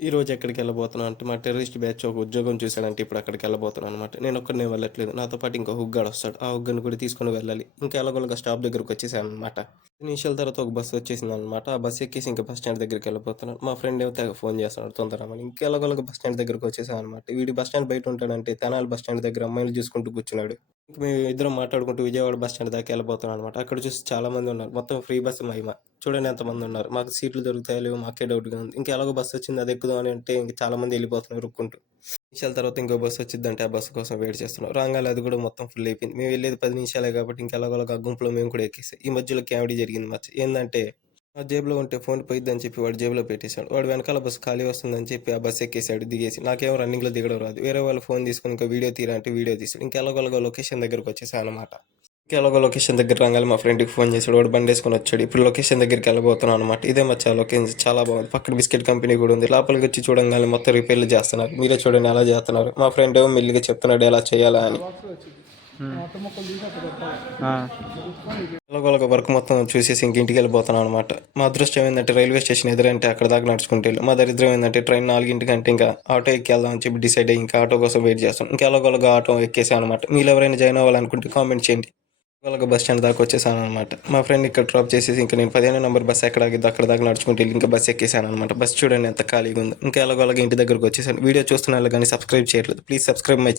ఈరోజు ఎక్కడికెళ్ళబోతున్నాను అంటే, మా టెర్రరిస్ట్ బ్యాచ్ ఒక ఉద్యోగం చూసాడంటే ఇప్పుడు అక్కడికెళ్ళబోతున్నాననమాట. నేనొక్కడినే వెళ్ళట్లేదు. నాతో పాటు ఇంకో హుగ్గాడొస్తాడు. ఆ హుగ్గాడిని కూడా తీసుకొని వెళ్ళాలి. ఇంకా ఎలాగోలాగా స్టాప్ దగ్గరకొచ్చేసాననమాట. 10 నిమిషాల తర్వాత ఒక బస్సు వచ్చేసిందనమాట. ఆ బస్సు ఎక్కేసి ఇంక బస్ స్టాండ్ దగ్గరికెళ్ళిపోతున్నాను. మా ఫ్రెండ్ ఏమో తెగ ఫోన్ చేస్తున్నాడు తొందర రమ్మని. ఇంకా ఎలాగోలాగా బస్ స్టాండ్ దగ్గరకొచ్చేసామనమాట. వీడు బస్ స్టాండ్ బయట ఉంటాడంటే, తెనాలి బస్ స్టాండ్ దగ్గర అమ్మాయిలు చూసుకుంటూ కూర్చున్నాడు. ఇంక మేమిద్దరం మాట్లాడుకుంటూ విజయవాడ బస్ స్టాండ్ దాకా వెళ్ళిపోతున్నామనమాట. అక్కడ చూసి చాలా మంది ఉన్నారు. మొత్తం ఫ్రీ బస్సు మహిమ. చూడండి ఎంతమందున్నారు. మాకు సీట్లు దొరుకుతాయో లేవో మాకే డౌట్‌గా ఉంది. ఇంకా ఎలాగో బస్సొచ్చింది అది ఎక్కుదాం అని అంటే ఇంక చాలా మంది ఎళ్ళిపోతున్నారు ఉరుక్కుంటూ. నిమిషాల తర్వాత ఇంకో బస్సొచ్చిద్దంటే ఆ బస్సు కోసం వెయిట్ చేస్తున్నాం. రాంగానే అది కూడా మొత్తం ఫుల్ అయిపోయింది. మేము వెళ్ళేది 10 నిమిషాలే కాబట్టి ఇంక ఎలాగోలాగా ఆ గుంపులో మేము కూడా ఎక్కేసాం. ఈ మధ్యలో కామెడీ జరిగింది మచ్చ. ఏందంటే నా జేబులో ఉంటే ఫోన్ పోయిద్దని చెప్పి వాడి జేబులో పెట్టేసాడు. వాడు వెనకాల బస్సు ఖాళీ వస్తుందని చెప్పి ఆ బస్సు ఎక్కేసాడు దిగేసి. నాకేమో రన్నింగ్‌లో దిగడం రాదు. వేరే వాళ్ళు ఫోన్ తీసుకొని ఇంకా వీడియో తీరా అంటే వీడియో తీసాడు. ఇంకా ఎలాగోలాగా లొకేషన్ దగ్గరకొచ్చేసామనమాట. ఎలాగో లొకేషన్ దగ్గర రాగానే మా ఫ్రెండ్‌కి ఫోన్ చేసాడు. వాడు బండేసుకొని వచ్చాడు. ఇప్పుడు లొకేషన్ దగ్గరికి వెళ్ళబోతున్నాం అనమాట. ఇదే మచ్చా లొకేషన్ చాలా బాగుంది. పక్కన బిస్కెట్ కంపెనీ కూడా ఉంది. లోపలికి వచ్చి చూడంగానే మొత్తం రిపేర్లు చేస్తున్నారు. మీరే చూడండి ఎలా చేస్తున్నారు. మా ఫ్రెండ్ ఏమో మెల్లిగా చెప్తున్నాడు ఎలా చేయాలా అని. ఎలాగోలాగా వర్క్ మొత్తం చూసేసి ఇంక ఇంటికి వెళ్ళిపోతున్నాం అనమాట. మా అదృష్టం ఏంటంటే రైల్వే స్టేషన్ ఎదురంటే అక్కడ దాకా నడుచుకుంటూ వెళ్ళి మా దరిద్రం ఏంటంటే ట్రైన్ 4:00 ఇంకా ఆటో ఎక్కి వెళ్దాం అని చెప్పి డిసైడ్ అయ్యి ఇంకా ఆటో కోసం వెయిట్ చేస్తాం. ఇంకా ఎలాగోలాగా ఆటో ఎక్కేసాం అనమాట. మీరు ఎవరైనా జాయిన్ అవ్వాలనుకుంటే కామెంట్ చేయండి. అలాగ బస్ స్టాండ్ దాకా వచ్చేసాను అనమాట. మా ఫ్రెండ్ ఇక్కడ డ్రాప్ చేసేసి ఇంకా నేను 15 నెంబర్ బస్ ఎక్కడ ఆగిద్దో అక్కడ దాకా నడుచుకుంటూ వెళ్ళి ఇంకా బస్ ఎక్కేసాను అనమాట. బస్ చూడండి ఎంత ఖాళీగా ఉందో. ఇంకా ఎలాగోలాగా ఇంటి దగ్గరకు వచ్చేసాను. వీడియో చూస్తున్నా కానీ సబ్స్క్రైబ్ చేయట్లేదు. Please subscribe my